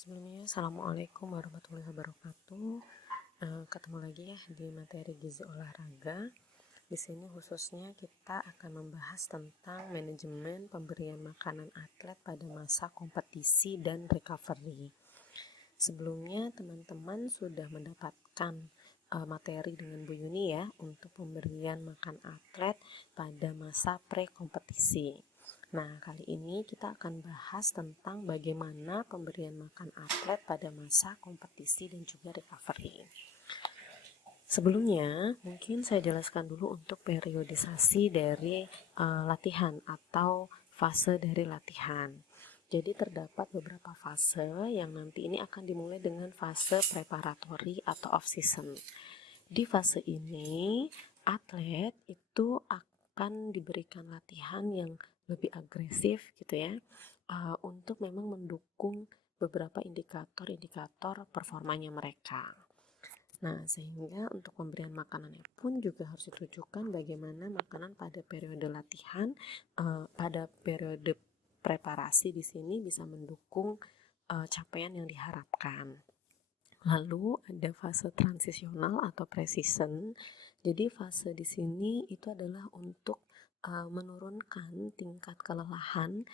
Sebelumnya, Assalamualaikum warahmatullahi wabarakatuh. Ketemu lagi ya di materi gizi olahraga. Di sini khususnya kita akan membahas tentang manajemen pemberian makanan atlet pada masa kompetisi dan recovery. Sebelumnya teman-teman sudah mendapatkan materi dengan Bu Yuni ya untuk pemberian makan atlet pada masa pre-kompetisi. Nah, kali ini kita akan bahas tentang bagaimana pemberian makan atlet pada masa kompetisi dan juga recovery. Sebelumnya, mungkin saya jelaskan dulu untuk periodisasi dari latihan atau fase dari latihan. Jadi terdapat beberapa fase yang nanti ini akan dimulai dengan fase preparatory atau off season. Di fase ini, atlet itu akan diberikan latihan yang lebih agresif gitu ya, untuk memang mendukung beberapa indikator-indikator performanya mereka. Nah, sehingga untuk pemberian makanannya pun juga harus ditujukan bagaimana makanan pada periode latihan, pada periode preparasi di sini bisa mendukung capaian yang diharapkan. Lalu ada fase transisional atau pre-season. Jadi fase di sini itu adalah untuk menurunkan tingkat kelelahan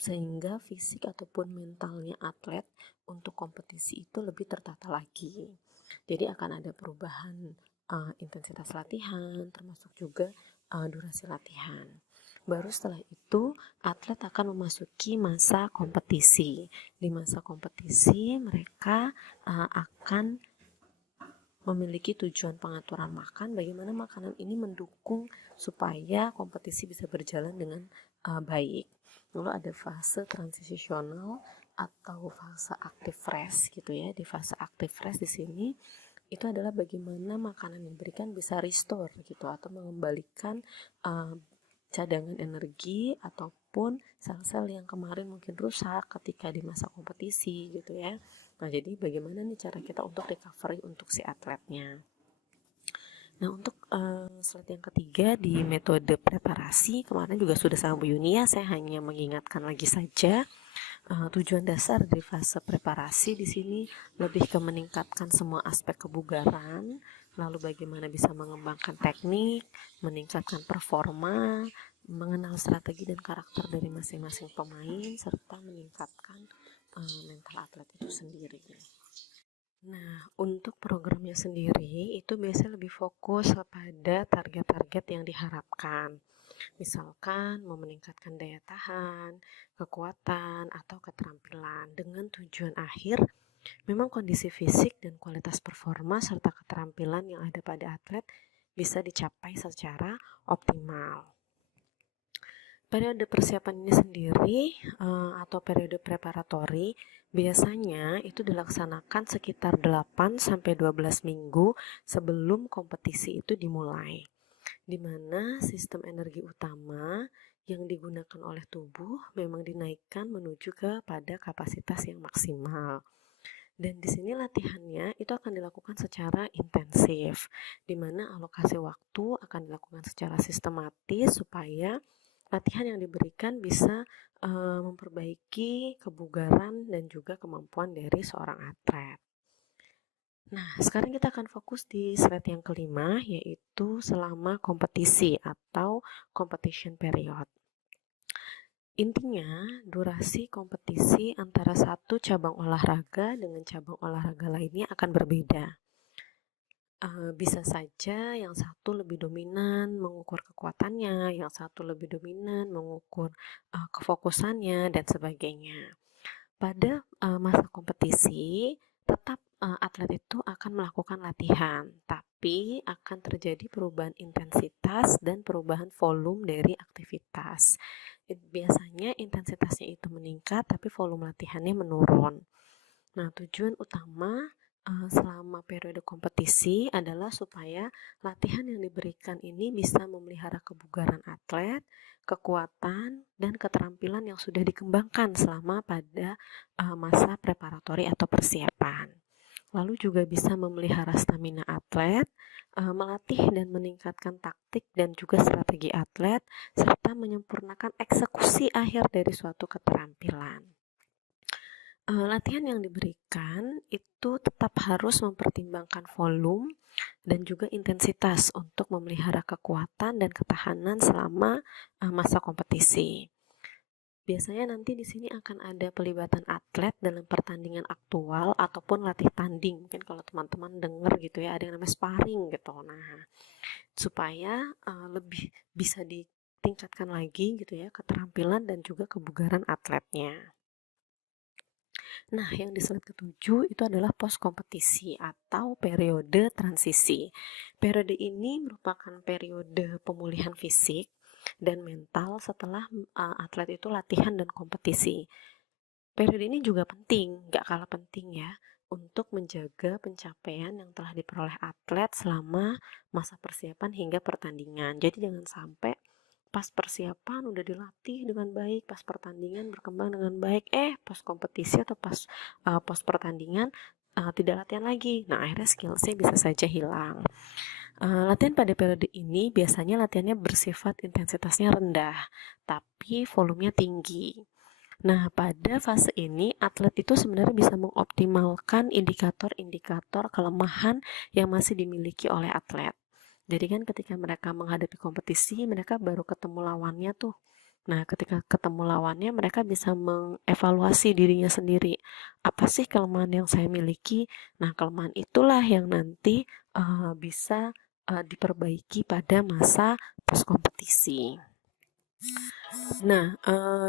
sehingga fisik ataupun mentalnya atlet untuk kompetisi itu lebih tertata lagi. Jadi akan ada perubahan intensitas latihan termasuk juga durasi latihan. Baru setelah itu atlet akan memasuki masa kompetisi. Di masa kompetisi mereka akan memiliki tujuan pengaturan makan, bagaimana makanan ini mendukung supaya kompetisi bisa berjalan dengan baik. Lalu ada fase transisional atau fase active rest gitu ya. Di fase active rest di sini itu adalah bagaimana makanan yang diberikan bisa restore gitu atau mengembalikan cadangan energi ataupun sel-sel yang kemarin mungkin rusak ketika di masa kompetisi gitu ya. Nah, jadi bagaimana nih cara kita untuk recovery untuk si atletnya. Nah, untuk slide yang ketiga di metode preparasi, kemarin juga sudah sama Bu Yuni ya, saya hanya mengingatkan lagi saja. Tujuan dasar dari fase preparasi di sini lebih ke meningkatkan semua aspek kebugaran, lalu bagaimana bisa mengembangkan teknik, meningkatkan performa, mengenal strategi dan karakter dari masing-masing pemain, serta meningkatkan mental atlet itu sendiri. Nah, untuk programnya sendiri itu biasanya lebih fokus pada target-target yang diharapkan. Misalkan mau meningkatkan daya tahan, kekuatan, atau keterampilan dengan tujuan akhir memang kondisi fisik dan kualitas performa serta keterampilan yang ada pada atlet bisa dicapai secara optimal. Periode persiapan ini sendiri atau periode preparatori biasanya itu dilaksanakan sekitar 8-12 minggu sebelum kompetisi itu dimulai, di mana sistem energi utama yang digunakan oleh tubuh memang dinaikkan menuju kepada kapasitas yang maksimal. Dan di sini latihannya itu akan dilakukan secara intensif, di mana alokasi waktu akan dilakukan secara sistematis supaya latihan yang diberikan bisa memperbaiki kebugaran dan juga kemampuan dari seorang atlet. Nah, sekarang kita akan fokus di slide yang kelima, yaitu selama kompetisi atau competition period. Intinya, durasi kompetisi antara satu cabang olahraga dengan cabang olahraga lainnya akan berbeda. Bisa saja yang satu lebih dominan mengukur kekuatannya, yang satu lebih dominan mengukur kefokusannya, dan sebagainya. Pada masa kompetisi, tetap atlet itu akan melakukan latihan, tapi akan terjadi perubahan intensitas dan perubahan volume dari aktivitas. Biasanya intensitasnya itu meningkat, tapi volume latihannya menurun. Nah, tujuan utama selama periode kompetisi adalah supaya latihan yang diberikan ini bisa memelihara kebugaran atlet, kekuatan, dan keterampilan yang sudah dikembangkan selama pada masa preparatori atau persiapan. Lalu juga bisa memelihara stamina atlet, melatih dan meningkatkan taktik dan juga strategi atlet, serta menyempurnakan eksekusi akhir dari suatu keterampilan. Latihan yang diberikan itu tetap harus mempertimbangkan volume dan juga intensitas untuk memelihara kekuatan dan ketahanan selama masa kompetisi. Biasanya nanti di sini akan ada pelibatan atlet dalam pertandingan aktual ataupun latih tanding. Mungkin kalau teman-teman dengar gitu ya, ada yang namanya sparring gitu. Nah, supaya lebih bisa ditingkatkan lagi gitu ya keterampilan dan juga kebugaran atletnya. Nah, yang di slide ketujuh itu adalah pos kompetisi atau periode transisi. Periode ini merupakan periode pemulihan fisik dan mental setelah atlet itu latihan dan kompetisi. Periode ini juga penting, nggak kalah penting ya, untuk menjaga pencapaian yang telah diperoleh atlet selama masa persiapan hingga pertandingan. Jadi jangan sampai pas persiapan udah dilatih dengan baik, pas pertandingan berkembang dengan baik, pas kompetisi atau pas pos pertandingan tidak latihan lagi. Nah, akhirnya skillsnya bisa saja hilang. Latihan pada periode ini biasanya latihannya bersifat intensitasnya rendah, tapi volumenya tinggi. Nah, pada fase ini atlet itu sebenarnya bisa mengoptimalkan indikator-indikator kelemahan yang masih dimiliki oleh atlet. Jadi kan ketika mereka menghadapi kompetisi, mereka baru ketemu lawannya tuh. Nah, ketika ketemu lawannya, mereka bisa mengevaluasi dirinya sendiri. Apa sih kelemahan yang saya miliki? Nah, kelemahan itulah yang nanti bisa diperbaiki pada masa pos kompetisi. Nah,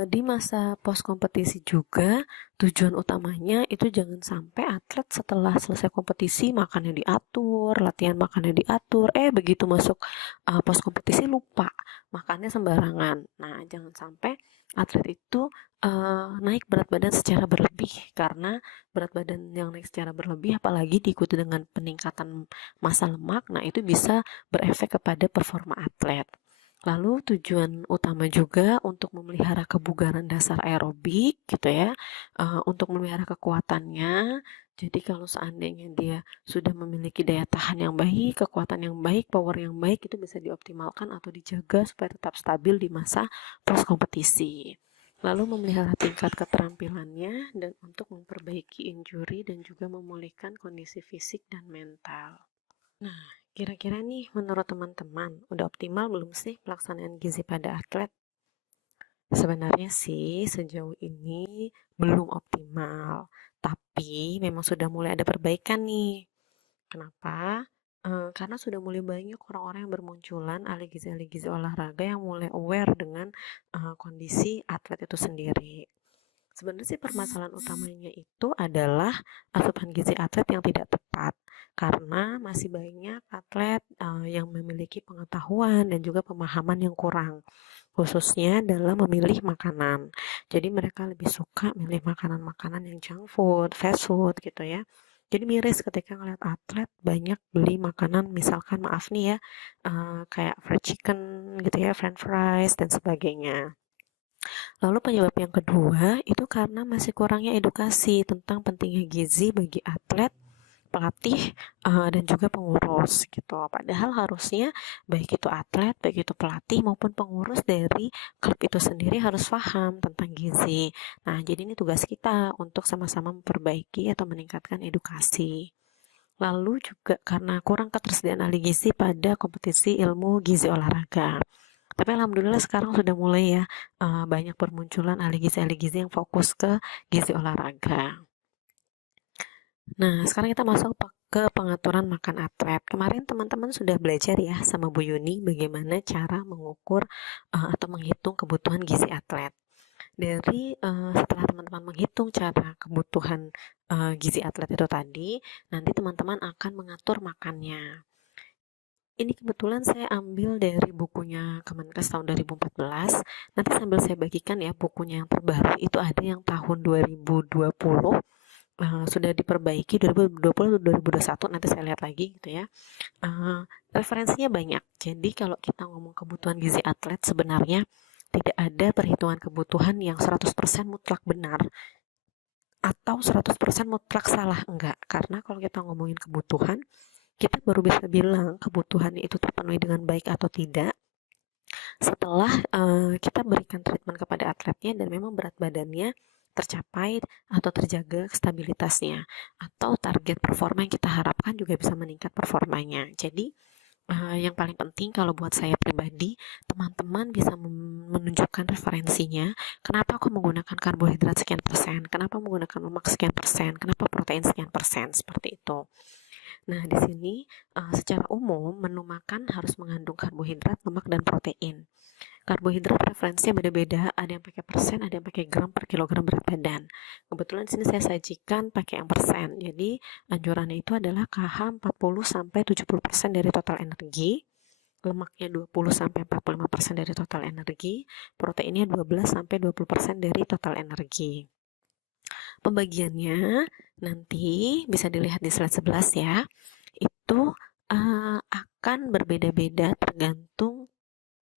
di masa pos kompetisi juga tujuan utamanya itu jangan sampai atlet setelah selesai kompetisi makannya diatur, latihan makannya diatur, begitu masuk pos kompetisi lupa makannya sembarangan. Nah, jangan sampai atlet itu naik berat badan secara berlebih, karena berat badan yang naik secara berlebih apalagi diikuti dengan peningkatan massa lemak, nah itu bisa berefek kepada performa atlet. Lalu tujuan utama juga untuk memelihara kebugaran dasar aerobik gitu ya, untuk memelihara kekuatannya. Jadi kalau seandainya dia sudah memiliki daya tahan yang baik, kekuatan yang baik, power yang baik, itu bisa dioptimalkan atau dijaga supaya tetap stabil di masa pos kompetisi. Lalu memelihara tingkat keterampilannya dan untuk memperbaiki injury dan juga memulihkan kondisi fisik dan mental. Nah, kira-kira nih menurut teman-teman, udah optimal belum sih pelaksanaan gizi pada atlet? Sebenarnya sih sejauh ini belum optimal, tapi memang sudah mulai ada perbaikan nih. Kenapa? Karena sudah mulai banyak orang-orang yang bermunculan ahli gizi olahraga yang mulai aware dengan kondisi atlet itu sendiri. Sebenarnya sih permasalahan utamanya itu adalah asupan gizi atlet yang tidak tepat, karena masih banyak atlet yang memiliki pengetahuan dan juga pemahaman yang kurang, khususnya dalam memilih makanan. Jadi mereka lebih suka milih makanan-makanan yang junk food, fast food gitu ya. Jadi miris ketika ngeliat atlet banyak beli makanan, misalkan maaf nih ya, kayak fried chicken gitu ya, french fries dan sebagainya. Lalu penyebab yang kedua itu karena masih kurangnya edukasi tentang pentingnya gizi bagi atlet, pelatih, dan juga pengurus gitu. Padahal harusnya baik itu atlet, baik itu pelatih maupun pengurus dari klub itu sendiri harus paham tentang gizi. Nah, jadi ini tugas kita untuk sama-sama memperbaiki atau meningkatkan edukasi. Lalu juga karena kurang ketersediaan ahli gizi pada kompetisi ilmu gizi olahraga. Tapi alhamdulillah sekarang sudah mulai ya banyak bermunculan ahli gizi yang fokus ke gizi olahraga. Nah, sekarang kita masuk ke pengaturan makan atlet. Kemarin teman-teman sudah belajar ya sama Bu Yuni bagaimana cara mengukur atau menghitung kebutuhan gizi atlet. Dari setelah teman-teman menghitung cara kebutuhan gizi atlet itu tadi, nanti teman-teman akan mengatur makannya. Ini kebetulan saya ambil dari bukunya Kemenkes tahun 2014. Nanti sambil saya bagikan ya bukunya yang terbaru itu ada yang tahun 2020, sudah diperbaiki 2020 atau 2021, nanti saya lihat lagi gitu ya. Referensinya banyak. Jadi kalau kita ngomong kebutuhan gizi atlet sebenarnya tidak ada perhitungan kebutuhan yang 100% mutlak benar atau 100% mutlak salah, enggak. Karena kalau kita ngomongin kebutuhan, kita baru bisa bilang kebutuhannya itu terpenuhi dengan baik atau tidak setelah kita berikan treatment kepada atletnya dan memang berat badannya tercapai atau terjaga stabilitasnya, atau target performa yang kita harapkan juga bisa meningkat performanya. Jadi yang paling penting kalau buat saya pribadi, teman-teman bisa menunjukkan referensinya. Kenapa aku menggunakan karbohidrat sekian persen? Kenapa menggunakan lemak sekian persen? Kenapa protein sekian persen? Seperti itu. Nah, di sini secara umum menu makan harus mengandung karbohidrat, lemak, dan protein. Karbohidrat referensinya beda-beda, ada yang pakai persen, ada yang pakai gram per kilogram berat badan. Kebetulan di sini saya sajikan pakai yang persen. Jadi anjurannya itu adalah KH 40 sampai 70% dari total energi, lemaknya 20 sampai 45% dari total energi, proteinnya 12 sampai 20% dari total energi. Pembagiannya nanti bisa dilihat di slide 11 ya. Itu akan berbeda-beda tergantung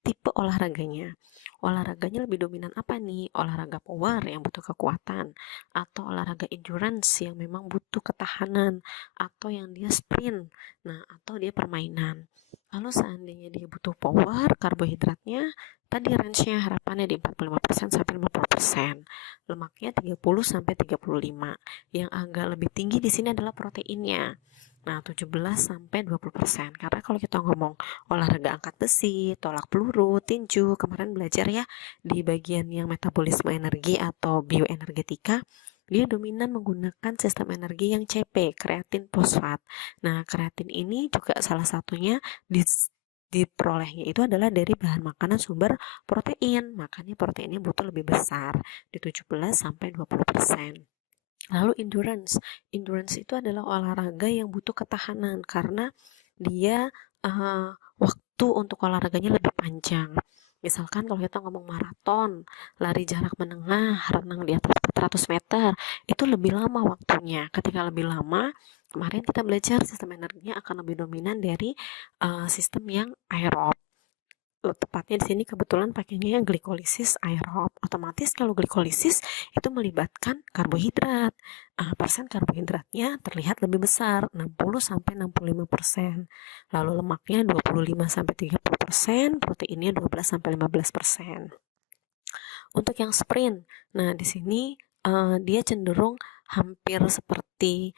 tipe olahraganya. Olahraganya lebih dominan apa nih? Olahraga power yang butuh kekuatan, atau olahraga endurance yang memang butuh ketahanan, atau yang dia sprint, nah atau dia permainan. Lalu seandainya dia butuh power, karbohidratnya tadi range-nya harapannya di 45% sampai 50%. Lemaknya 30 sampai 35. Yang agak lebih tinggi di sini adalah proteinnya. Nah, 17 sampai 20%. Karena kalau kita ngomong olahraga angkat besi, tolak peluru, tinju, kemarin belajar ya di bagian yang metabolisme energi atau bioenergetika, dia dominan menggunakan sistem energi yang CP, kreatin fosfat. Nah, kreatin ini juga salah satunya diperolehnya itu adalah dari bahan makanan sumber protein. Makanya proteinnya butuh lebih besar, di 17 sampai 20%. Lalu endurance. Endurance itu adalah olahraga yang butuh ketahanan karena dia waktu untuk olahraganya lebih panjang. Misalkan kalau kita ngomong maraton, lari jarak menengah, renang di atas 400 meter, itu lebih lama waktunya. Ketika lebih lama, kemarin kita belajar sistem energinya akan lebih dominan dari sistem yang aerob. Tepatnya di sini kebetulan pakainya yang glikolisis aerob. Otomatis kalau glikolisis itu melibatkan karbohidrat. Persen karbohidratnya terlihat lebih besar, 60 sampai 65%. Lalu lemaknya 25 sampai 30%, proteinnya 12 sampai 15%. Untuk yang sprint, nah di sini dia cenderung hampir seperti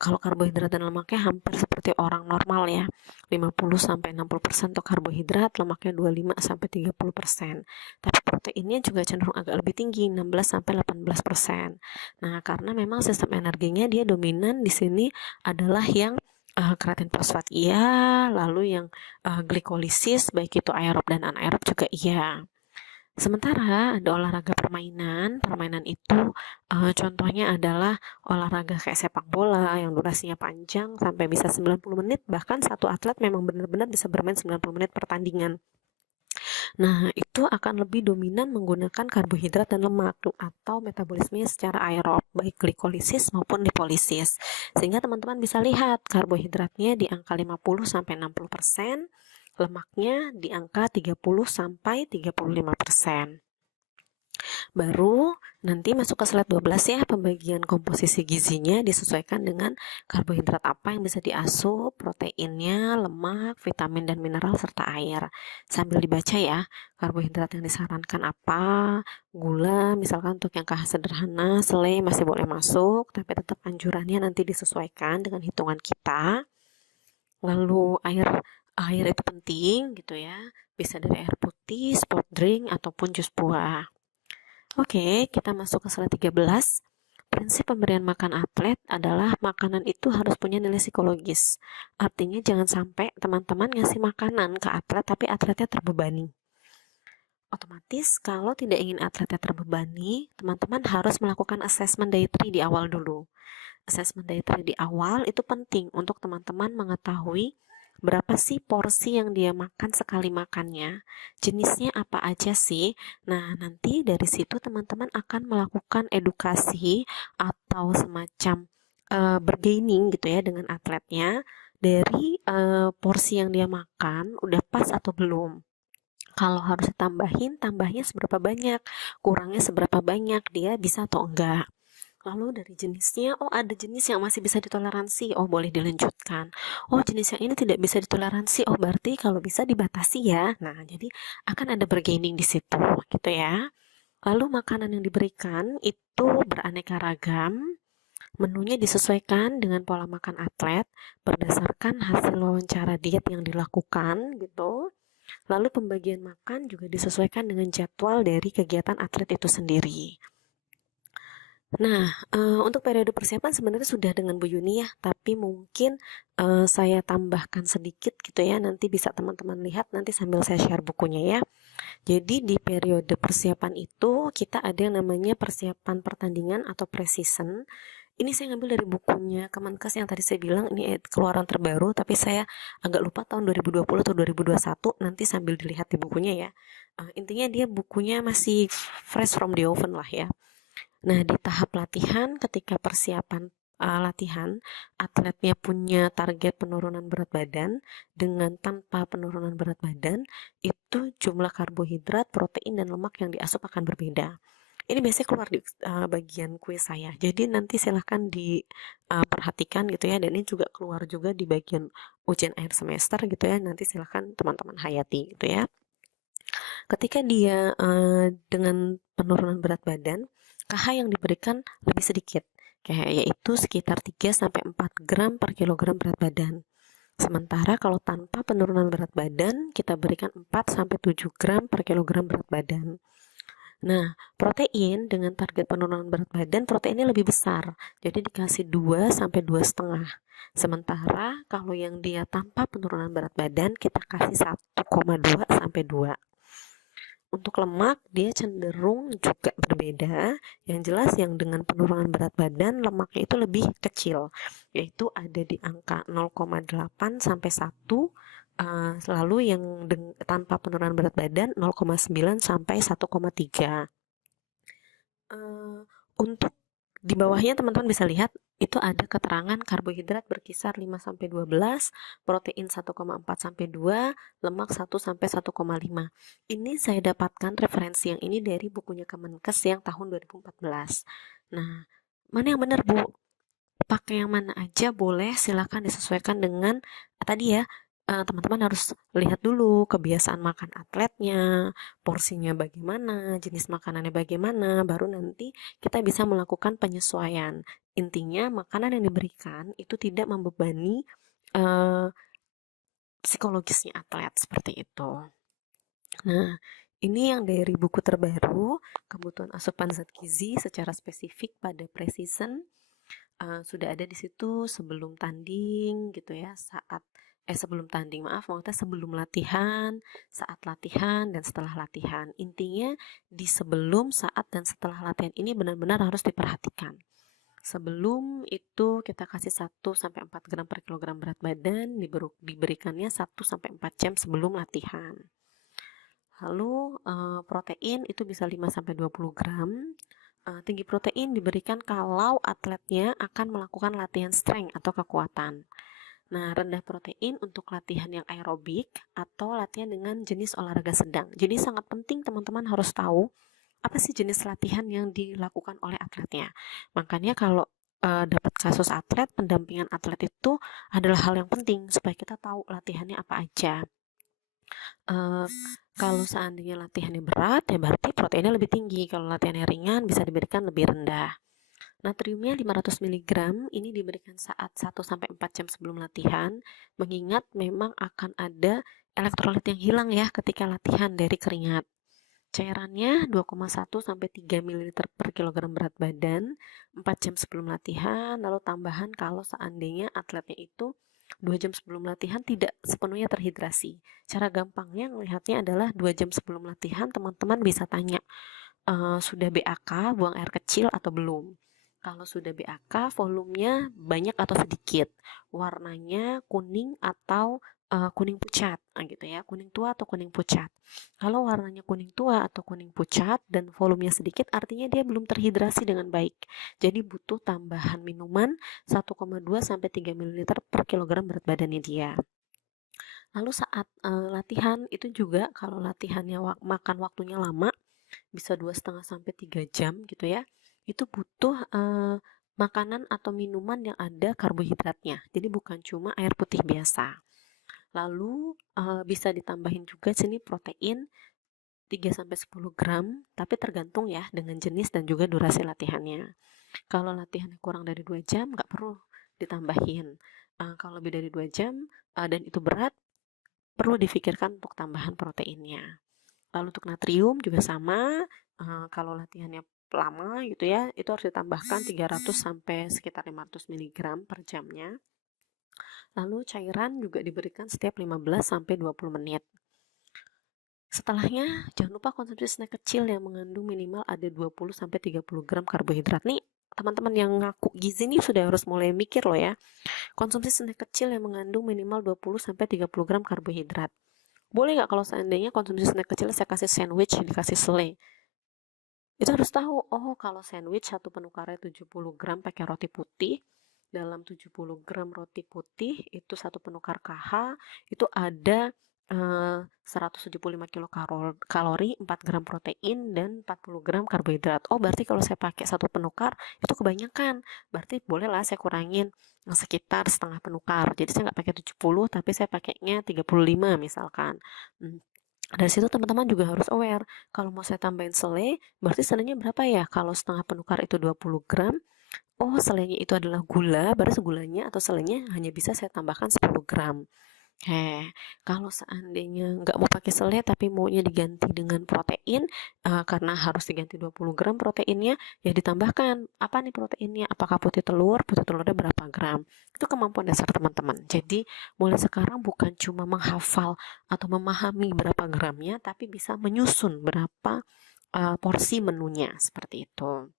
kalau karbohidrat dan lemaknya hampir seperti orang normal ya. 50 sampai 60% untuk karbohidrat, lemaknya 25 sampai 30%. Tapi proteinnya juga cenderung agak lebih tinggi, 16 sampai 18%. Nah, karena memang sistem energinya dia dominan di sini adalah yang kreatin fosfat iya, lalu yang glikolisis baik itu aerob dan anaerob juga iya. Sementara ada olahraga permainan. Permainan itu contohnya adalah olahraga kayak sepak bola yang durasinya panjang sampai bisa 90 menit. Bahkan satu atlet memang benar-benar bisa bermain 90 menit pertandingan. Nah, itu akan lebih dominan menggunakan karbohidrat dan lemak atau metabolisme secara aerob, baik glikolisis maupun lipolisis. Sehingga teman-teman bisa lihat karbohidratnya di angka 50 sampai 60%, lemaknya di angka 30 sampai 35%. Baru nanti masuk ke slide 12 ya, pembagian komposisi gizinya disesuaikan dengan karbohidrat apa yang bisa diasup, proteinnya, lemak, vitamin dan mineral serta air. Sambil dibaca ya, karbohidrat yang disarankan apa, gula misalkan untuk yang KH sederhana, selai masih boleh masuk, tapi tetap anjurannya nanti disesuaikan dengan hitungan kita. Lalu air itu penting gitu ya, bisa dari air putih, sport drink ataupun jus buah. Oke, kita masuk ke slide 13. Prinsip pemberian makan atlet adalah makanan itu harus punya nilai psikologis. Artinya jangan sampai teman-teman ngasih makanan ke atlet tapi atletnya terbebani. Otomatis kalau tidak ingin atletnya terbebani, teman-teman harus melakukan assessment dietary di awal dulu. Assessment dietary di awal itu penting untuk teman-teman mengetahui berapa sih porsi yang dia makan sekali makannya, jenisnya apa aja sih. Nah, nanti dari situ teman-teman akan melakukan edukasi atau semacam bergaining gitu ya dengan atletnya dari porsi yang dia makan udah pas atau belum. Kalau harus ditambahin, tambahnya seberapa banyak, kurangnya seberapa banyak, dia bisa atau enggak. Lalu dari jenisnya, oh ada jenis yang masih bisa ditoleransi, oh boleh dilanjutkan. Oh jenis yang ini tidak bisa ditoleransi, oh berarti kalau bisa dibatasi ya. Nah jadi akan ada bargaining di situ gitu ya. Lalu makanan yang diberikan itu beraneka ragam, menunya disesuaikan dengan pola makan atlet berdasarkan hasil wawancara diet yang dilakukan gitu. Lalu pembagian makan juga disesuaikan dengan jadwal dari kegiatan atlet itu sendiri. Nah, untuk periode persiapan sebenarnya sudah dengan Bu Yuni ya, tapi mungkin saya tambahkan sedikit gitu ya, nanti bisa teman-teman lihat nanti sambil saya share bukunya ya. Jadi di periode persiapan itu kita ada yang namanya persiapan pertandingan atau pre-season. Ini saya ngambil dari bukunya Kemenkes yang tadi saya bilang, ini keluaran terbaru, tapi saya agak lupa tahun 2020 atau 2021, nanti sambil dilihat di bukunya ya. Intinya dia bukunya masih fresh from the oven lah ya. Nah, di tahap latihan, ketika persiapan latihan, atletnya punya target penurunan berat badan dengan tanpa penurunan berat badan, itu jumlah karbohidrat, protein, dan lemak yang diasup akan berbeda. Ini biasanya keluar di bagian kuis saya. Jadi nanti silahkan diperhatikan gitu ya. Dan ini juga keluar juga di bagian ujian akhir semester gitu ya. Nanti silahkan teman-teman hayati gitu ya. Ketika dia dengan penurunan berat badan, KH yang diberikan lebih sedikit, yaitu sekitar 3-4 gram per kilogram berat badan. Sementara kalau tanpa penurunan berat badan, kita berikan 4-7 gram per kilogram berat badan. Nah, protein dengan target penurunan berat badan, proteinnya lebih besar. Jadi dikasih 2-2,5. Sementara kalau yang dia tanpa penurunan berat badan, kita kasih 1,2-2. Untuk lemak, dia cenderung juga berbeda. Yang jelas yang dengan penurunan berat badan, lemaknya itu lebih kecil, yaitu ada di angka 0,8 sampai 1. Lalu yang tanpa penurunan berat badan 0,9 sampai 1,3. Untuk di bawahnya teman-teman bisa lihat itu ada keterangan karbohidrat berkisar 5-12, protein 1,4-2, lemak 1-1,5. Ini saya dapatkan referensi yang ini dari bukunya Kemenkes yang tahun 2014. Nah, mana yang benar, Bu? Pakai yang mana aja boleh, silakan disesuaikan dengan tadi ya. Teman-teman harus lihat dulu kebiasaan makan atletnya, porsinya bagaimana, jenis makanannya bagaimana, baru nanti kita bisa melakukan penyesuaian. Intinya makanan yang diberikan itu tidak membebani psikologisnya atlet seperti itu. Nah, ini yang dari buku terbaru, kebutuhan asupan zat gizi secara spesifik pada pre-season. Sudah ada di situ sebelum tanding gitu ya, sebelum tanding, maaf, maksudnya sebelum latihan, saat latihan, dan setelah latihan. Intinya di sebelum, saat, dan setelah latihan ini benar-benar harus diperhatikan. Sebelum itu kita kasih 1-4 gram per kilogram berat badan, diberikannya 1-4 jam sebelum latihan. Lalu protein itu bisa 5-20 gram. Tinggi protein diberikan kalau atletnya akan melakukan latihan strength atau kekuatan. Nah, rendah protein untuk latihan yang aerobik atau latihan dengan jenis olahraga sedang. Jadi sangat penting teman-teman harus tahu apa sih jenis latihan yang dilakukan oleh atletnya. Makanya kalau dapat kasus atlet, pendampingan atlet itu adalah hal yang penting supaya kita tahu latihannya apa aja. Kalau seandainya latihannya berat, ya berarti proteinnya lebih tinggi. Kalau latihannya ringan, bisa diberikan lebih rendah. Natriumnya 500 mg, ini diberikan saat 1-4 jam sebelum latihan, mengingat memang akan ada elektrolit yang hilang ya ketika latihan dari keringat. Cairannya 2,1-3 ml per kilogram berat badan, 4 jam sebelum latihan, lalu tambahan kalau seandainya atletnya itu 2 jam sebelum latihan tidak sepenuhnya terhidrasi. Cara gampangnya melihatnya adalah 2 jam sebelum latihan teman-teman bisa tanya, sudah BAK, buang air kecil atau belum? Kalau sudah BAK, volumenya banyak atau sedikit? Warnanya kuning atau kuning pucat, gitu ya, kuning tua atau kuning pucat. Kalau warnanya kuning tua atau kuning pucat dan volumenya sedikit, artinya dia belum terhidrasi dengan baik. Jadi butuh tambahan minuman 1,2-3 ml per kilogram berat badannya dia. Lalu saat latihan itu juga kalau latihannya makan waktunya lama, bisa 2,5-3 jam gitu ya, itu butuh makanan atau minuman yang ada karbohidratnya. Jadi bukan cuma air putih biasa. Lalu bisa ditambahin juga sini protein 3-10 gram, tapi tergantung ya dengan jenis dan juga durasi latihannya. Kalau latihannya kurang dari 2 jam, nggak perlu ditambahin. Kalau lebih dari 2 jam dan itu berat, perlu difikirkan untuk tambahan proteinnya. Lalu untuk natrium juga sama, kalau latihannya lama gitu ya, itu harus ditambahkan 300 sampai sekitar 500 mg per jamnya. Lalu cairan juga diberikan setiap 15 sampai 20 menit. Setelahnya, jangan lupa konsumsi snack kecil yang mengandung minimal ada 20 sampai 30 gram karbohidrat. Nih, teman-teman yang ngaku gizi nih sudah harus mulai mikir loh ya. Konsumsi snack kecil yang mengandung minimal 20 sampai 30 gram karbohidrat. Boleh nggak kalau seandainya konsumsi snack kecil saya kasih sandwich, dikasih selai? Itu harus tahu, oh kalau sandwich satu penukarnya 70 gram pakai roti putih, dalam 70 gram roti putih itu satu penukar KH itu ada 175 kilokalori, 4 gram protein, dan 40 gram karbohidrat. Oh berarti kalau saya pakai satu penukar itu kebanyakan, berarti bolehlah saya kurangin sekitar setengah penukar. Jadi saya nggak pakai 70 tapi saya pakainya 35 misalkan. Dari situ teman-teman juga harus aware, kalau mau saya tambahin selai, berarti selainya berapa ya? Kalau setengah penukar itu 20 gram, oh selainya itu adalah gula, berarti gulanya atau selainya hanya bisa saya tambahkan 10 gram. Kalau seandainya nggak mau pakai selai tapi maunya diganti dengan protein, karena harus diganti 20 gram proteinnya, ya ditambahkan apa nih proteinnya, apakah putih telurnya berapa gram. Itu kemampuan dasar teman-teman. Jadi mulai sekarang bukan cuma menghafal atau memahami berapa gramnya, tapi bisa menyusun berapa porsi menunya, seperti itu.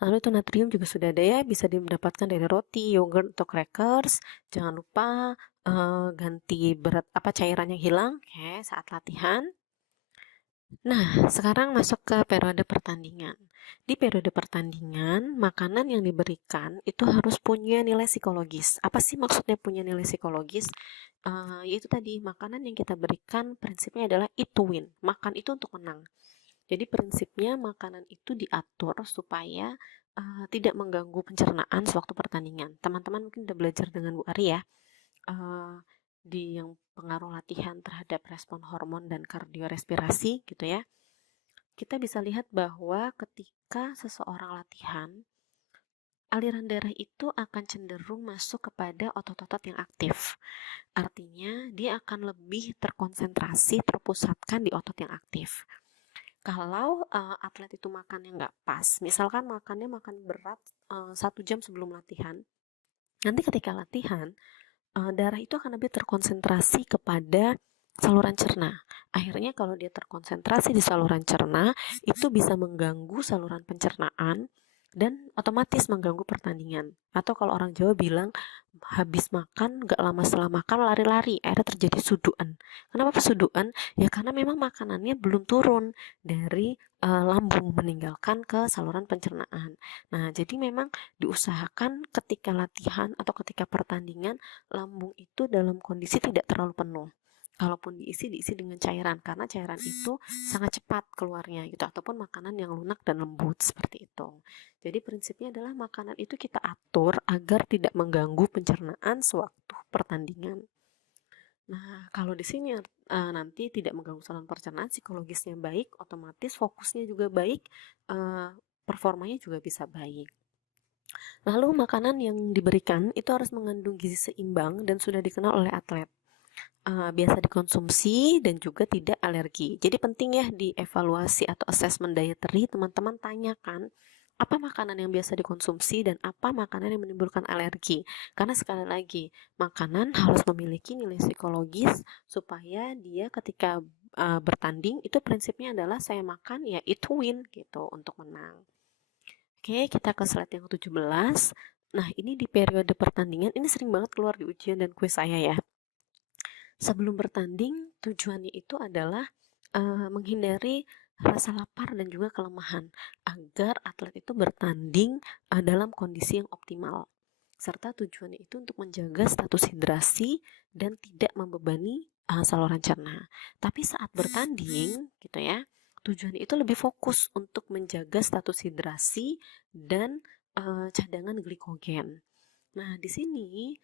Lalu itu natrium juga sudah ada ya, bisa didapatkan dari roti, yogurt, atau crackers. Jangan lupa ganti berat cairan yang hilang saat latihan. Nah, sekarang masuk ke periode pertandingan. Di periode pertandingan, makanan yang diberikan itu harus punya nilai psikologis. Apa sih maksudnya punya nilai psikologis? Yaitu tadi, makanan yang kita berikan prinsipnya adalah eat to win. Makan itu untuk menang. Jadi prinsipnya makanan itu diatur supaya tidak mengganggu pencernaan sewaktu pertandingan. Teman-teman mungkin udah belajar dengan Bu Ari ya, di yang pengaruh latihan terhadap respon hormon dan kardiorespirasi gitu ya. Kita bisa lihat bahwa ketika seseorang latihan, aliran darah itu akan cenderung masuk kepada otot-otot yang aktif. Artinya dia akan lebih terkonsentrasi, terpusatkan di otot yang aktif. Kalau atlet itu makannya nggak pas, misalkan makan berat 1 jam sebelum latihan, nanti ketika latihan darah itu akan lebih terkonsentrasi kepada saluran cerna. Akhirnya kalau dia terkonsentrasi di saluran cerna, itu bisa mengganggu saluran pencernaan dan otomatis mengganggu pertandingan. Atau kalau orang Jawa bilang, habis makan, gak lama setelah makan lari-lari, akhirnya terjadi suduan. Kenapa pesuduan? Ya karena memang makanannya belum turun dari lambung meninggalkan ke saluran pencernaan. Nah, jadi memang diusahakan ketika latihan atau ketika pertandingan lambung itu dalam kondisi tidak terlalu penuh. Kalaupun diisi dengan cairan, karena cairan itu sangat cepat keluarnya gitu, ataupun makanan yang lunak dan lembut seperti itu. Jadi prinsipnya adalah makanan itu kita atur agar tidak mengganggu pencernaan sewaktu pertandingan. Nah, kalau di sini nanti tidak mengganggu saluran pencernaan, psikologisnya baik, otomatis fokusnya juga baik, performanya juga bisa baik. Lalu makanan yang diberikan itu harus mengandung gizi seimbang dan sudah dikenal oleh atlet. Biasa dikonsumsi dan juga tidak alergi. Jadi penting ya di evaluasi atau assessment dietary, teman-teman tanyakan apa makanan yang biasa dikonsumsi dan apa makanan yang menimbulkan alergi. Karena sekali lagi, makanan harus memiliki nilai psikologis supaya dia ketika bertanding itu prinsipnya adalah saya makan ya it win gitu untuk menang. Oke, kita ke slide yang 17. Nah, ini di periode pertandingan, ini sering banget keluar di ujian dan kuis saya ya. Sebelum bertanding, tujuannya itu adalah menghindari rasa lapar dan juga kelemahan agar atlet itu bertanding dalam kondisi yang optimal. Serta tujuannya itu untuk menjaga status hidrasi dan tidak membebani saluran cerna. Tapi saat bertanding gitu ya, tujuannya itu lebih fokus untuk menjaga status hidrasi dan cadangan glikogen. Nah, di sini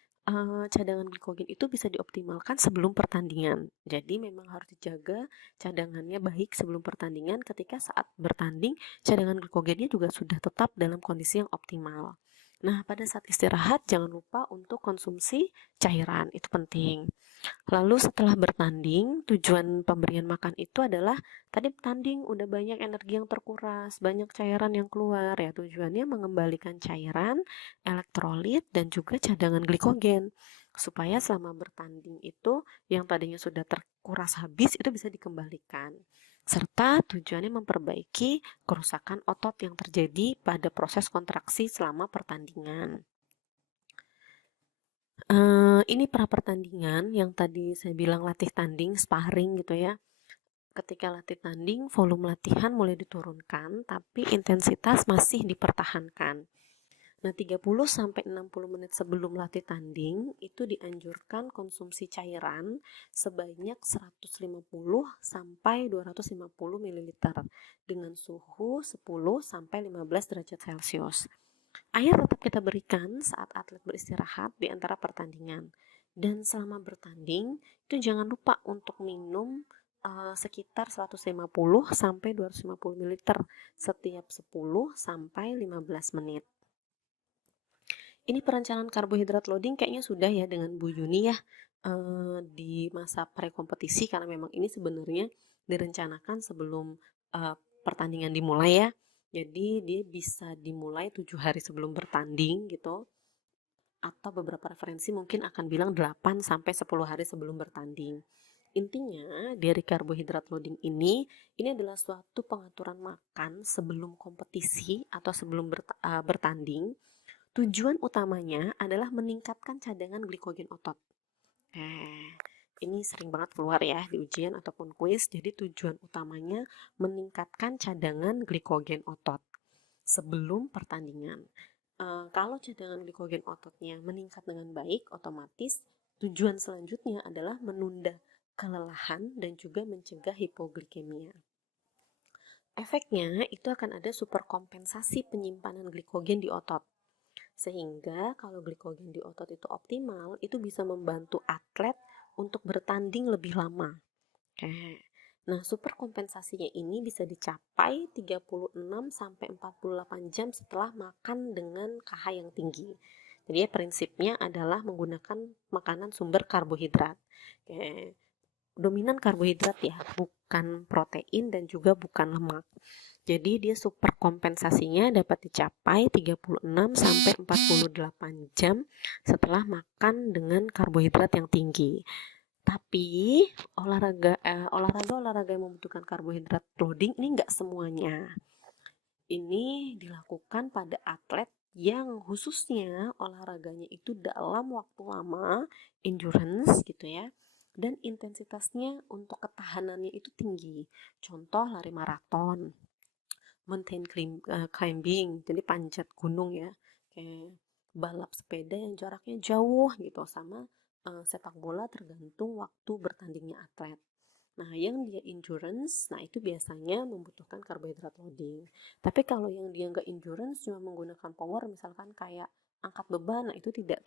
cadangan glikogen itu bisa dioptimalkan sebelum pertandingan. Jadi memang harus dijaga cadangannya baik sebelum pertandingan. Ketika saat bertanding, cadangan glikogennya juga sudah tetap dalam kondisi yang optimal. Nah, pada saat istirahat jangan lupa untuk konsumsi cairan, itu penting. Lalu setelah bertanding, tujuan pemberian makan itu adalah tadi bertanding udah banyak energi yang terkuras, banyak cairan yang keluar ya. Tujuannya mengembalikan cairan, elektrolit dan juga cadangan glikogen supaya selama bertanding itu yang tadinya sudah terkuras habis itu bisa dikembalikan. Serta tujuannya memperbaiki kerusakan otot yang terjadi pada proses kontraksi selama pertandingan. Ini pra pertandingan yang tadi saya bilang latih tanding, sparring gitu ya. Ketika latih tanding, volume latihan mulai diturunkan, tapi intensitas masih dipertahankan. Nah, 30 sampai 60 menit sebelum latih tanding itu dianjurkan konsumsi cairan sebanyak 150 sampai 250 ml dengan suhu 10 sampai 15 derajat Celcius. Air tetap kita berikan saat atlet beristirahat di antara pertandingan. Dan selama bertanding, itu jangan lupa untuk minum sekitar 150 sampai 250 ml setiap 10 sampai 15 menit. Ini perencanaan karbohidrat loading kayaknya sudah ya dengan Bu Yuni ya di masa pre-kompetisi karena memang ini sebenarnya direncanakan sebelum pertandingan dimulai ya. Jadi dia bisa dimulai 7 hari sebelum bertanding gitu. Atau beberapa referensi mungkin akan bilang 8 sampai 10 hari sebelum bertanding. Intinya dari karbohidrat loading ini adalah suatu pengaturan makan sebelum kompetisi atau sebelum bertanding. Tujuan utamanya adalah meningkatkan cadangan glikogen otot. Ini sering banget keluar ya di ujian ataupun kuis. Jadi tujuan utamanya meningkatkan cadangan glikogen otot sebelum pertandingan. Kalau cadangan glikogen ototnya meningkat dengan baik, otomatis tujuan selanjutnya adalah menunda kelelahan dan juga mencegah hipoglikemia. Efeknya itu akan ada superkompensasi penyimpanan glikogen di otot. Sehingga kalau glikogen di otot itu optimal, itu bisa membantu atlet untuk bertanding lebih lama. Nah, superkompensasinya ini bisa dicapai 36 sampai 48 jam setelah makan dengan KH yang tinggi. Jadi ya prinsipnya adalah menggunakan makanan sumber karbohidrat. Dominan karbohidrat ya, bukan protein dan juga bukan lemak. Jadi dia super kompensasinya dapat dicapai 36 sampai 48 jam setelah makan dengan karbohidrat yang tinggi. Tapi olahraga yang membutuhkan karbohidrat loading ini enggak semuanya. Ini dilakukan pada atlet yang khususnya olahraganya itu dalam waktu lama, endurance gitu ya. Dan intensitasnya untuk ketahanannya itu tinggi. Contoh lari maraton, mountain climbing, jadi panjat gunung ya, kayak balap sepeda yang jaraknya jauh gitu, sama sepak bola tergantung waktu bertandingnya atlet. Nah, yang dia endurance, nah itu biasanya membutuhkan karbohidrat loading. Tapi kalau yang dia nggak endurance, cuma menggunakan power, misalkan kayak angkat beban, nah itu tidak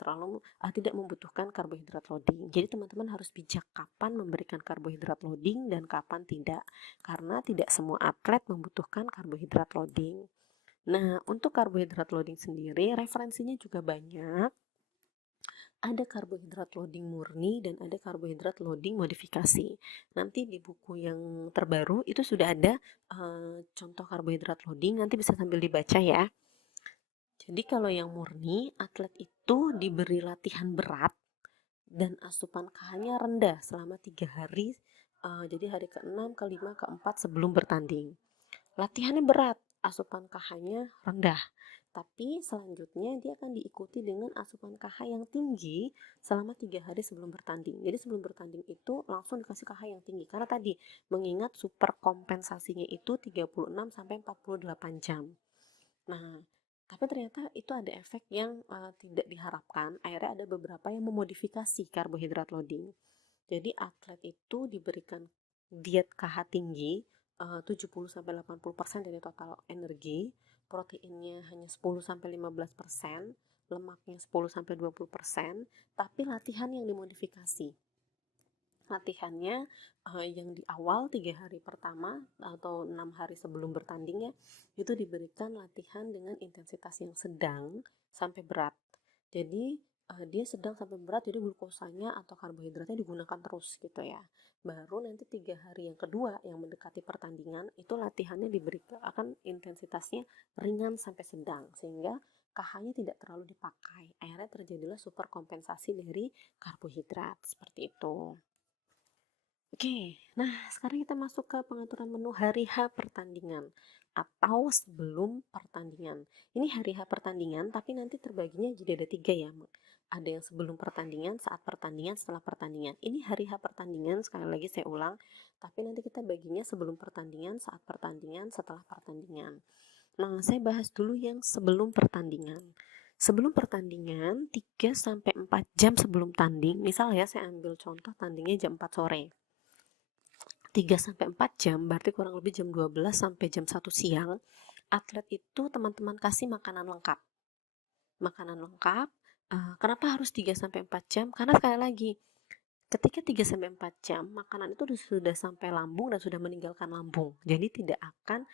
membutuhkan karbohidrat loading. Jadi teman-teman harus bijak kapan memberikan karbohidrat loading dan kapan tidak. Karena tidak semua atlet membutuhkan karbohidrat loading. Nah, untuk karbohidrat loading sendiri, referensinya juga banyak. Ada karbohidrat loading murni dan ada karbohidrat loading modifikasi. Nanti di buku yang terbaru itu sudah ada contoh karbohidrat loading, nanti bisa sambil dibaca ya. Jadi kalau yang murni, atlet itu diberi latihan berat dan asupan KH-nya rendah selama 3 hari, jadi hari ke-6, ke-5, ke-4 sebelum bertanding. Latihannya berat, asupan KH-nya rendah. Tapi selanjutnya dia akan diikuti dengan asupan KH yang tinggi selama 3 hari sebelum bertanding. Jadi sebelum bertanding itu langsung dikasih KH yang tinggi. Karena tadi mengingat super kompensasinya itu 36 sampai 48 jam. Nah, tapi ternyata itu ada efek yang tidak diharapkan. Akhirnya ada beberapa yang memodifikasi karbohidrat loading. Jadi atlet itu diberikan diet KH tinggi 70-80% dari total energi, proteinnya hanya 10-15%, lemaknya 10-20%, tapi latihan yang dimodifikasi. Latihannya yang di awal 3 hari pertama atau 6 hari sebelum bertanding ya, itu diberikan latihan dengan intensitas yang sedang sampai berat. Jadi dia sedang sampai berat, jadi glukosanya atau karbohidratnya digunakan terus gitu ya. Baru nanti 3 hari yang kedua yang mendekati pertandingan itu latihannya diberikan akan intensitasnya ringan sampai sedang, sehingga KH-nya tidak terlalu dipakai. Akhirnya terjadilah super kompensasi dari karbohidrat seperti itu. Oke, nah sekarang kita masuk ke pengaturan menu hari H pertandingan atau sebelum pertandingan. Ini hari H pertandingan, tapi nanti terbaginya jadi ada 3 ya. Ada yang sebelum pertandingan, saat pertandingan, setelah pertandingan. Ini hari H pertandingan, sekali lagi saya ulang, tapi nanti kita baginya sebelum pertandingan, saat pertandingan, setelah pertandingan. Nah, saya bahas dulu yang sebelum pertandingan. Sebelum pertandingan, 3-4 jam sebelum tanding, misal ya saya ambil contoh tandingnya jam 4 sore. 3-4 jam, berarti kurang lebih jam 12 sampai jam 1 siang, atlet itu teman-teman kasih makanan lengkap. Makanan lengkap, kenapa harus 3-4 jam? Karena sekali lagi, ketika 3-4 jam, makanan itu sudah sampai lambung dan sudah meninggalkan lambung. Jadi tidak akan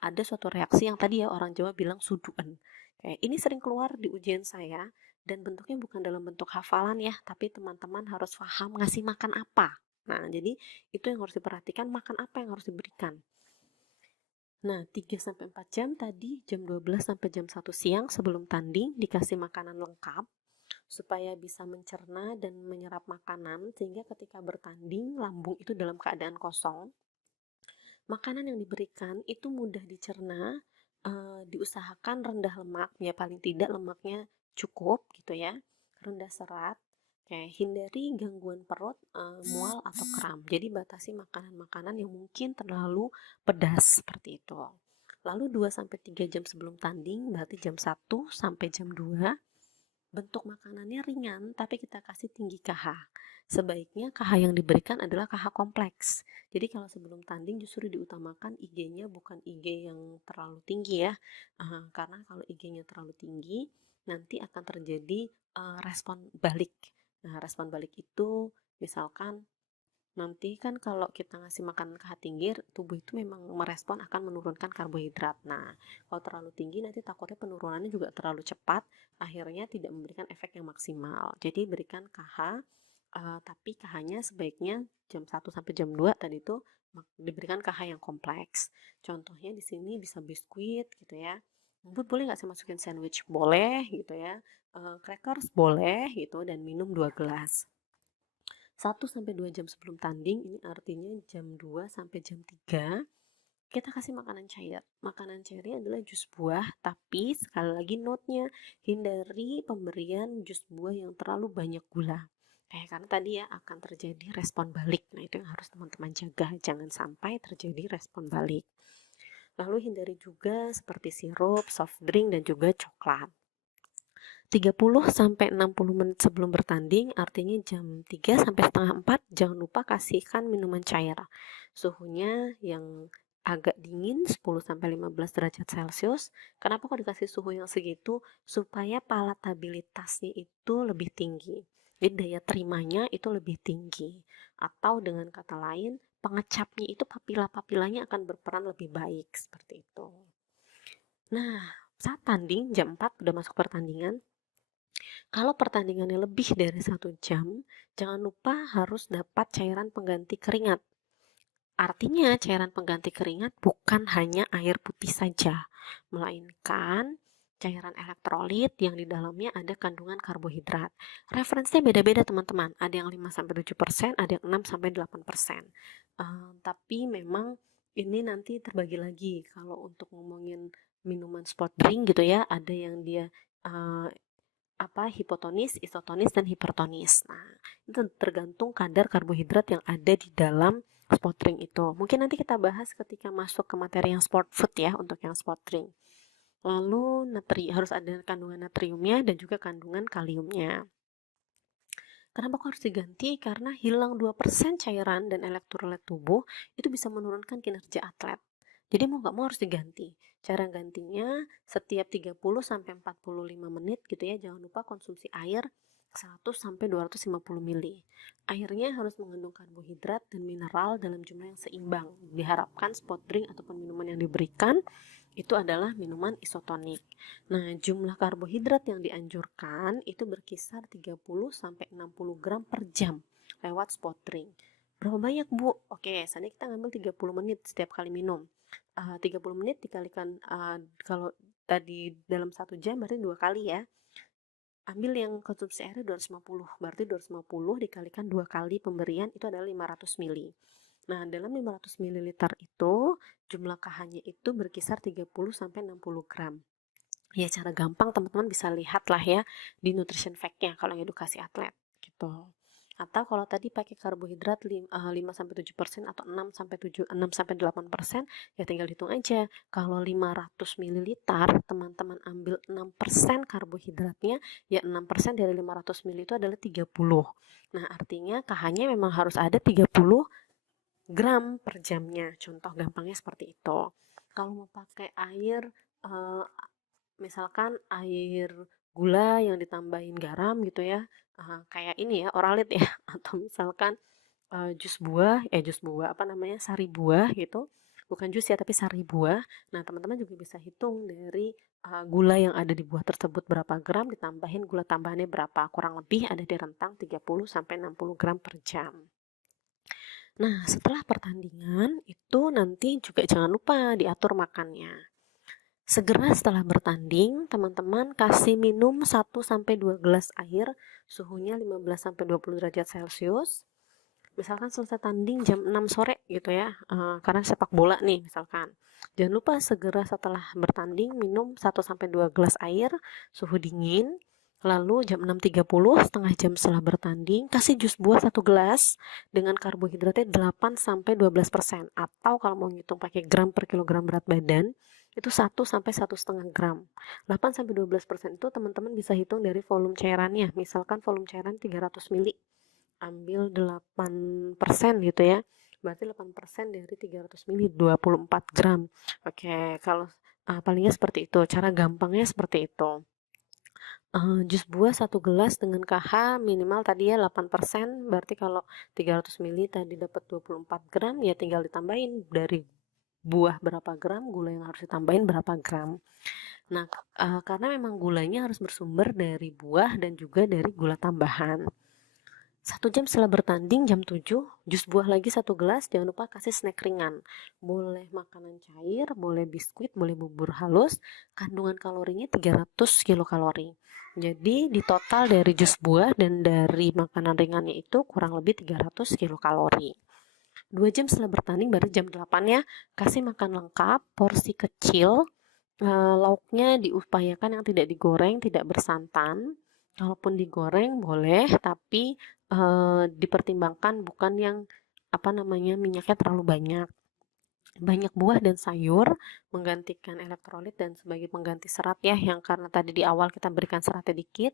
ada suatu reaksi yang tadi ya orang Jawa bilang suduan. Ini sering keluar di ujian saya, dan bentuknya bukan dalam bentuk hafalan ya, tapi teman-teman harus paham ngasih makan apa. Nah, jadi itu yang harus diperhatikan, makan apa yang harus diberikan. Nah, 3-4 jam tadi, jam 12 sampai jam 1 siang sebelum tanding, dikasih makanan lengkap, supaya bisa mencerna dan menyerap makanan, sehingga ketika bertanding, lambung itu dalam keadaan kosong. Makanan yang diberikan itu mudah dicerna, diusahakan rendah lemak, ya paling tidak lemaknya cukup gitu ya, rendah serat. Hindari gangguan perut, mual atau kram. Jadi batasi makanan-makanan yang mungkin terlalu pedas seperti itu. Lalu 2-3 jam sebelum tanding, berarti jam 1 sampai jam 2, bentuk makanannya ringan tapi kita kasih tinggi KH. Sebaiknya KH yang diberikan adalah KH kompleks. Jadi kalau sebelum tanding justru diutamakan IG-nya bukan IG yang terlalu tinggi ya. Karena kalau IG-nya terlalu tinggi nanti akan terjadi respon balik. Nah, respon balik itu misalkan nanti kan kalau kita ngasih makan KH tinggi, tubuh itu memang merespon akan menurunkan karbohidrat. Nah, kalau terlalu tinggi nanti takutnya penurunannya juga terlalu cepat, akhirnya tidak memberikan efek yang maksimal. Jadi berikan KH, tapi KH-nya sebaiknya jam 1 sampai jam 2 tadi itu diberikan KH yang kompleks. Contohnya di sini bisa biskuit gitu ya. Boleh nggak saya masukin sandwich? Boleh gitu ya. Crackers boleh gitu, dan minum 2 gelas. 1-2 jam sebelum tanding, ini artinya jam 2 sampai jam 3, kita kasih makanan cair. Makanan cairnya adalah jus buah, tapi sekali lagi note-nya, hindari pemberian jus buah yang terlalu banyak gula. Karena tadi ya akan terjadi respon balik. Nah, itu yang harus teman-teman jaga, jangan sampai terjadi respon balik. Lalu hindari juga seperti sirup, soft drink, dan juga coklat. 30-60 menit sebelum bertanding, artinya jam 3 sampai setengah 4, jangan lupa kasihkan minuman cair. Suhunya yang agak dingin 10-15 derajat Celcius. Kenapa kok dikasih suhu yang segitu? Supaya palatabilitasnya itu lebih tinggi. Jadi daya terimanya itu lebih tinggi. Atau dengan kata lain, pengecapnya itu papila-papilanya akan berperan lebih baik seperti itu. Nah, saat tanding jam 4 udah masuk pertandingan. Kalau pertandingannya lebih dari 1 jam, jangan lupa harus dapat cairan pengganti keringat. Artinya cairan pengganti keringat bukan hanya air putih saja, melainkan cairan elektrolit yang di dalamnya ada kandungan karbohidrat. Referensinya beda-beda teman-teman, ada yang 5-7%, ada yang 6-8%. Tapi memang ini nanti terbagi lagi, kalau untuk ngomongin minuman sport drink gitu ya, ada yang dia hipotonis, isotonis, dan hipertonis. Nah, itu tergantung kadar karbohidrat yang ada di dalam sport drink itu. Mungkin nanti kita bahas ketika masuk ke materi yang sport food ya, untuk yang sport drink. Lalu harus ada kandungan natriumnya dan juga kandungan kaliumnya. Kenapa kok harus diganti? Karena hilang 2% cairan dan elektrolit tubuh itu bisa menurunkan kinerja atlet. Jadi mau nggak mau harus diganti. Cara gantinya setiap 30-45 menit gitu ya, jangan lupa konsumsi air 100-250 ml. Airnya harus mengandung karbohidrat dan mineral dalam jumlah yang seimbang. Diharapkan sport drink ataupun minuman yang diberikan itu adalah minuman isotonik. Nah, jumlah karbohidrat yang dianjurkan itu berkisar 30-60 gram per jam lewat sport drink. Berapa banyak, Bu? Oke, seandainya kita ngambil 30 menit setiap kali minum. 30 menit dikalikan kalau tadi dalam 1 jam berarti 2 kali ya. Ambil yang konsumsi airnya 250, berarti 250 dikalikan 2 kali pemberian itu adalah 500 ml. Nah, dalam 500 ml itu jumlah KH-nya itu berkisar 30-60 gram. Ya, cara gampang teman-teman bisa lihat lah ya di nutrition fact-nya kalau edukasi atlet gitu. Atau kalau tadi pakai karbohidrat 5-7% atau 6-8%, ya tinggal hitung aja. Kalau 500 ml, teman-teman ambil 6% karbohidratnya, ya 6% dari 500 ml itu adalah 30. Nah, artinya KH-nya memang harus ada 30 gram per jamnya. Contoh gampangnya seperti itu. Kalau mau pakai air, misalkan air gula yang ditambahin garam gitu ya, kayak ini ya, Oralit ya, atau misalkan jus buah apa namanya, sari buah gitu, bukan jus ya tapi sari buah. Nah, teman-teman juga bisa hitung dari gula yang ada di buah tersebut berapa gram, ditambahin gula tambahannya berapa, kurang lebih ada di rentang 30-60 gram per jam. Nah, setelah pertandingan itu nanti juga jangan lupa diatur makannya. Segera setelah bertanding, teman-teman kasih minum 1-2 gelas air, suhunya 15-20 derajat Celcius. Misalkan selesai tanding jam 6 sore gitu ya, karena sepak bola nih misalkan. Jangan lupa segera setelah bertanding minum 1-2 gelas air, suhu dingin. Lalu jam 6.30, setengah jam setelah bertanding, kasih jus buah 1 gelas dengan karbohidratnya 8-12%. Atau kalau mau ngitung pakai gram per kilogram berat badan, itu 1-1,5 gram. 8-12% itu teman-teman bisa hitung dari volume cairannya. Misalkan volume cairan 300 ml, ambil 8% gitu ya. Berarti 8% dari 300 ml 24 gram. Oke, kalau palingnya seperti itu. Cara gampangnya seperti itu. Jus buah 1 gelas dengan KH minimal tadi ya 8%, berarti kalau 300 ml tadi dapat 24 gram, ya tinggal ditambahin dari buah berapa gram, gula yang harus ditambahin berapa gram. Nah, karena memang gulanya harus bersumber dari buah dan juga dari gula tambahan. 1 jam setelah bertanding jam 7, jus buah lagi 1 gelas, jangan lupa kasih snack ringan. Boleh makanan cair, boleh biskuit, boleh bubur halus, kandungan kalorinya 300 kilokalori. Jadi di total dari jus buah dan dari makanan ringannya itu kurang lebih 300 kilokalori. 2 jam setelah bertanding baru jam 8 ya, kasih makan lengkap, porsi kecil, lauknya diupayakan yang tidak digoreng, tidak bersantan. Kalaupun digoreng boleh, tapi dipertimbangkan bukan yang minyaknya terlalu banyak. Banyak buah dan sayur menggantikan elektrolit dan sebagai pengganti serat ya, yang karena tadi di awal kita berikan seratnya dikit.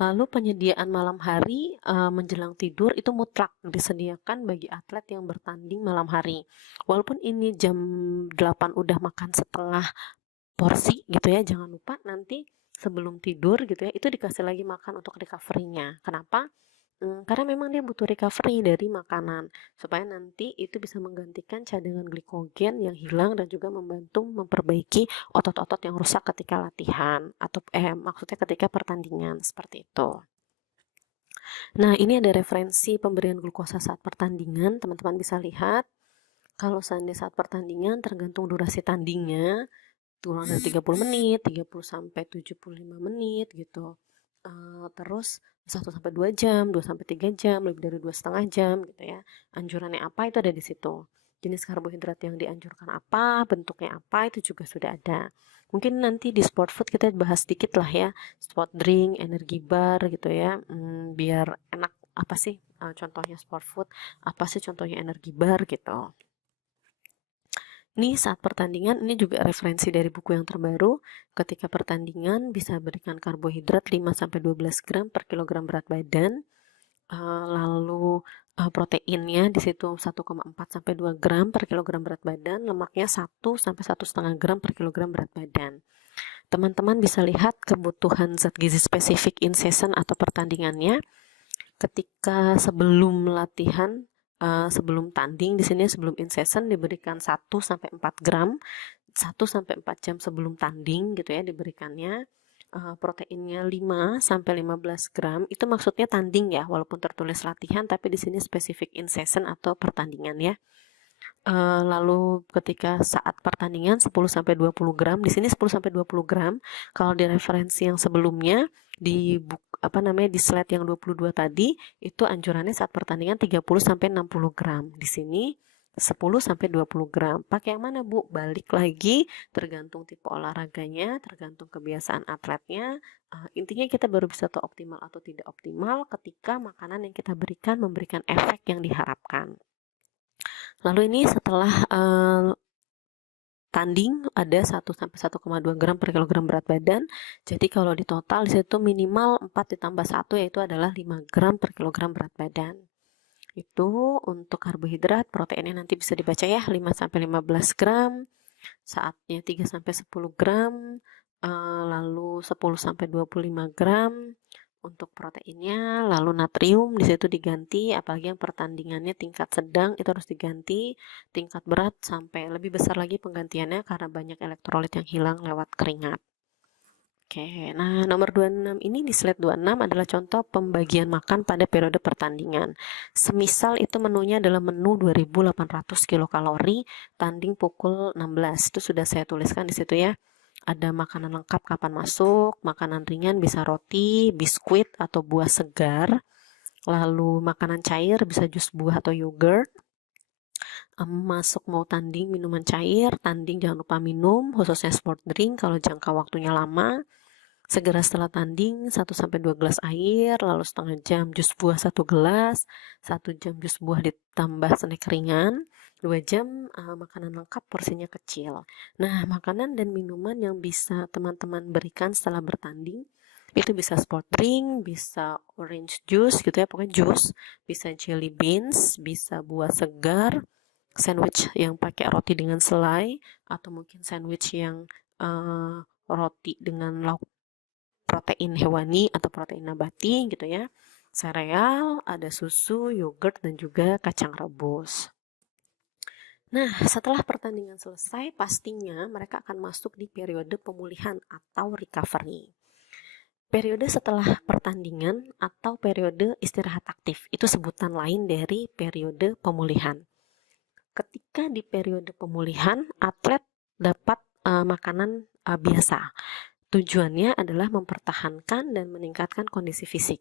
Lalu penyediaan malam hari menjelang tidur itu mutlak disediakan bagi atlet yang bertanding malam hari. Walaupun ini jam 8 udah makan setengah porsi gitu ya, jangan lupa nanti sebelum tidur gitu ya, itu dikasih lagi makan untuk recovery-nya. Kenapa? Karena memang dia butuh recovery dari makanan, supaya nanti itu bisa menggantikan cadangan glikogen yang hilang dan juga membantu memperbaiki otot-otot yang rusak ketika latihan, atau maksudnya ketika pertandingan, seperti itu. Nah, ini ada referensi pemberian glukosa saat pertandingan, teman-teman bisa lihat. Kalau seandainya saat pertandingan tergantung durasi tandingnya, kurang dari 30 menit, 30-75 menit gitu. Terus 1-2 jam, 2-3 jam, lebih dari 2,5 jam gitu ya. Anjurannya apa itu ada di situ. Jenis karbohidrat yang dianjurkan apa, bentuknya apa itu juga sudah ada. Mungkin nanti di sport food kita bahas sedikit lah ya, sport drink, energi bar gitu ya, biar enak apa sih contohnya sport food, apa sih contohnya energi bar gitu. Ini saat pertandingan, ini juga referensi dari buku yang terbaru. Ketika pertandingan bisa berikan karbohidrat 5-12 gram per kilogram berat badan. lalu proteinnya di situ 1,4 sampai 2 gram per kilogram berat badan, lemaknya 1 sampai 1,5 gram per kilogram berat badan. Teman-teman bisa lihat kebutuhan zat gizi spesifik in season atau pertandingannya ketika sebelum latihan, sebelum tanding, di sini sebelum in season diberikan 1 sampai 4 gram, 1 sampai 4 jam sebelum tanding gitu ya diberikannya. Proteinnya 5 sampai 15 gram, itu maksudnya tanding ya, walaupun tertulis latihan tapi di sini spesifik in season atau pertandingan ya. Lalu ketika saat pertandingan 10 sampai 20 gram, di sini 10 sampai 20 gram. Kalau di referensi yang sebelumnya di di slide yang 22 tadi itu anjurannya saat pertandingan 30 sampai 60 gram. Di sini 10 sampai 20 gram. Pakai yang mana, Bu? Balik lagi tergantung tipe olahraganya, tergantung kebiasaan atletnya. Intinya kita baru bisa tahu optimal atau tidak optimal ketika makanan yang kita berikan memberikan efek yang diharapkan. Lalu ini setelah tanding ada 1 sampai 1,2 gram per kilogram berat badan. Jadi kalau di total di situ minimal 4 ditambah 1 yaitu adalah 5 gram per kilogram berat badan. Itu untuk karbohidrat, proteinnya nanti bisa dibaca ya 5 sampai 15 gram, saatnya 3 sampai 10 gram, lalu 10 sampai 25 gram untuk proteinnya, lalu natrium di situ diganti, apalagi yang pertandingannya tingkat sedang itu harus diganti, tingkat berat sampai lebih besar lagi penggantiannya karena banyak elektrolit yang hilang lewat keringat. Oke, nah nomor 26 ini di slide 26 adalah contoh pembagian makan pada periode pertandingan. Semisal itu menunya adalah menu 2800 kilokalori, tanding pukul 16. Itu sudah saya tuliskan di situ ya. Ada makanan lengkap kapan masuk, makanan ringan bisa roti, biskuit atau buah segar. Lalu makanan cair bisa jus buah atau yogurt. Masuk mau tanding minuman cair, tanding jangan lupa minum, khususnya sport drink kalau jangka waktunya lama. Segera setelah tanding 1-2 gelas air, lalu setengah jam jus buah 1 gelas, 1 jam jus buah ditambah snack ringan, 2 jam makanan lengkap porsinya kecil. Nah, makanan dan minuman yang bisa teman-teman berikan setelah bertanding itu bisa sport drink, bisa orange juice gitu ya, pokoknya jus, bisa jelly beans, bisa buah segar, sandwich yang pakai roti dengan selai, atau mungkin sandwich yang roti dengan lauk protein hewani atau protein nabati gitu ya, sereal, ada susu, yogurt, dan juga kacang rebus. Nah, setelah pertandingan selesai, pastinya mereka akan masuk di periode pemulihan atau recovery. Periode setelah pertandingan atau periode istirahat aktif, itu sebutan lain dari periode pemulihan. Ketika di periode pemulihan, atlet dapat makanan biasa. Tujuannya adalah mempertahankan dan meningkatkan kondisi fisik.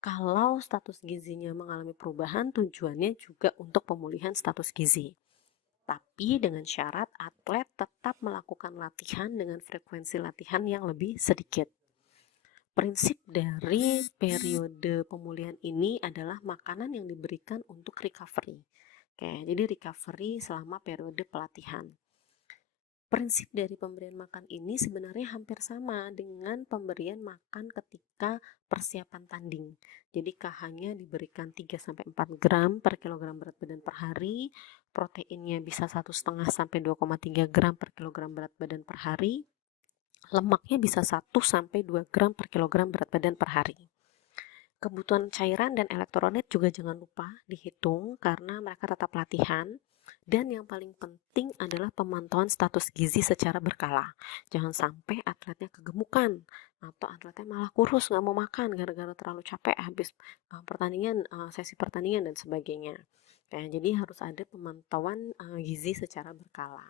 Kalau status gizinya mengalami perubahan, tujuannya juga untuk pemulihan status gizi. Tapi dengan syarat atlet tetap melakukan latihan dengan frekuensi latihan yang lebih sedikit. Prinsip dari periode pemulihan ini adalah makanan yang diberikan untuk recovery. Oke, jadi recovery selama periode pelatihan. Prinsip dari pemberian makan ini sebenarnya hampir sama dengan pemberian makan ketika persiapan tanding. Jadi KH-nya diberikan 3-4 gram per kilogram berat badan per hari, proteinnya bisa 1,5 sampai 2,3 gram per kilogram berat badan per hari, lemaknya bisa 1 sampai 2 gram per kilogram berat badan per hari. Kebutuhan cairan dan elektrolit juga jangan lupa dihitung karena mereka tetap latihan. Dan yang paling penting adalah pemantauan status gizi secara berkala. Jangan sampai atletnya kegemukan atau atletnya malah kurus nggak mau makan gara-gara terlalu capek habis pertandingan, sesi pertandingan dan sebagainya. Jadi harus ada pemantauan gizi secara berkala.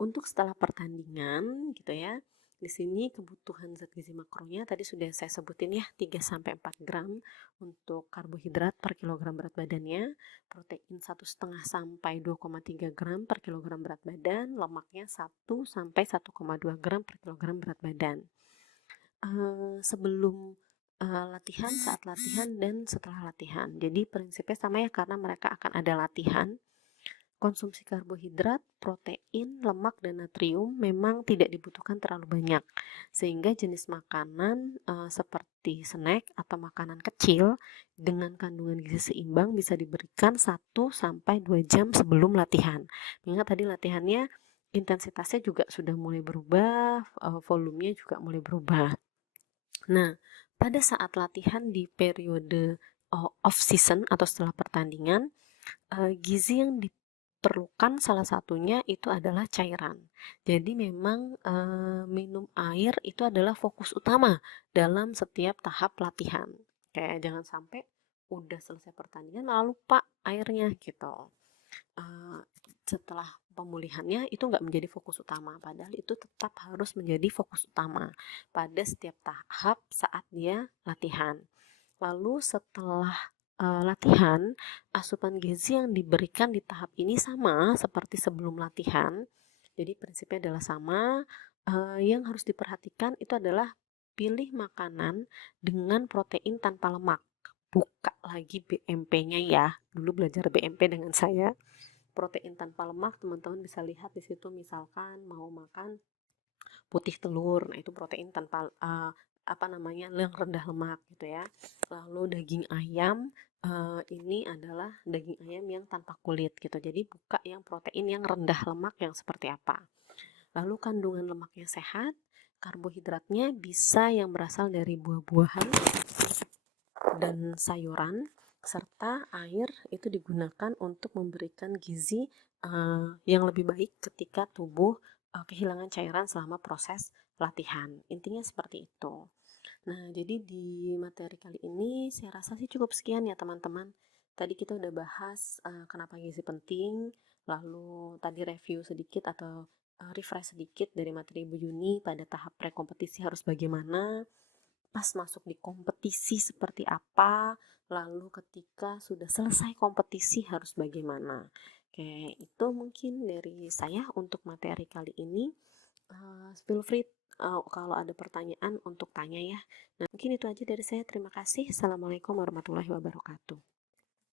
Untuk setelah pertandingan gitu ya, di sini kebutuhan zat gizi makronya tadi sudah saya sebutin ya 3-4 gram untuk karbohidrat per kilogram berat badannya, protein 1,5 sampai 2,3 gram per kilogram berat badan, lemaknya 1 sampai 1,2 gram per kilogram berat badan. Sebelum latihan, saat latihan, dan setelah latihan. Jadi prinsipnya sama ya karena mereka akan ada latihan. Konsumsi karbohidrat, protein, lemak, dan natrium memang tidak dibutuhkan terlalu banyak, sehingga jenis makanan seperti snack atau makanan kecil dengan kandungan gizi seimbang bisa diberikan 1-2 jam sebelum latihan. Ingat tadi latihannya intensitasnya juga sudah mulai berubah, volumenya juga mulai berubah. Nah, pada saat latihan di periode off season atau setelah pertandingan, gizi yang diperlukan salah satunya itu adalah cairan. Jadi memang minum air itu adalah fokus utama dalam setiap tahap latihan. Kayak jangan sampai udah selesai pertandingan malah lupa airnya gitu. Eh, Setelah pemulihannya itu nggak menjadi fokus utama, padahal itu tetap harus menjadi fokus utama pada setiap tahap saat dia latihan. Lalu setelah latihan, asupan gizi yang diberikan di tahap ini sama seperti sebelum latihan. Jadi prinsipnya adalah sama. Yang harus diperhatikan itu adalah pilih makanan dengan protein tanpa lemak. Buka lagi BMP-nya ya. Dulu belajar BMP dengan saya. Protein tanpa lemak, teman-teman bisa lihat di situ, misalkan mau makan putih telur, nah itu protein tanpa yang rendah lemak gitu ya. Lalu daging ayam, ini adalah daging ayam yang tanpa kulit gitu. Jadi buka yang protein yang rendah lemak yang seperti apa. Lalu kandungan lemaknya sehat, karbohidratnya bisa yang berasal dari buah-buahan dan sayuran, serta air itu digunakan untuk memberikan gizi yang lebih baik ketika tubuh kehilangan cairan selama proses latihan. Intinya seperti itu. Nah, jadi di materi kali ini saya rasa sih cukup sekian ya teman-teman. Tadi kita udah bahas kenapa gizi penting, lalu tadi review sedikit atau refresh sedikit dari materi Ibu Yuni pada tahap pre-kompetisi harus bagaimana, pas masuk di kompetisi seperti apa, lalu ketika sudah selesai kompetisi harus bagaimana. Oke, itu mungkin dari saya untuk materi kali ini. Feel free kalau ada pertanyaan untuk tanya ya. Nah, mungkin itu aja dari saya. Terima kasih. Assalamualaikum warahmatullahi wabarakatuh.